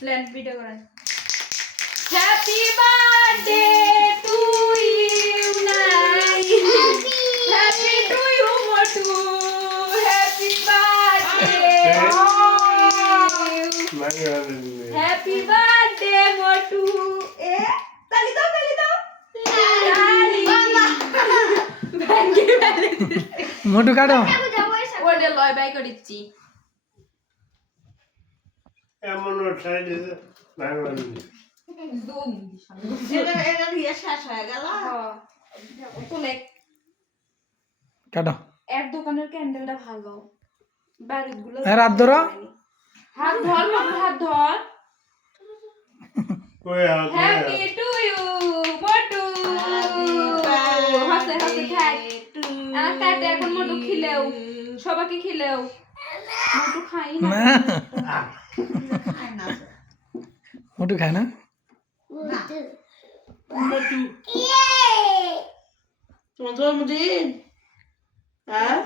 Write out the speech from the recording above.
land video করেন happy birthday to you নাই happy to you Motu happy birthday happy birthday Motu এ তালি দাও তালি মোটু কাটো ওটা লয় বাই করিচ্ছি এমন ওঠাই দিছে ভাঙানি এটা দিয়ে শেষ হয়ে গেল তুলে কাটো এর দোকানের ক্যান্ডেলটা ভালো বারুদগুলো হাত ধরো হাত ধর মোটু হাত ধর কই হাত হ্যাপি টু ইউ মোটু হাসে হাসে থাক কাটে এখন মোটু খিলেও সবাইকে খিলেও মোটু খাই না না মোটু খায় না তোমার জন্মদিন হ্যাঁ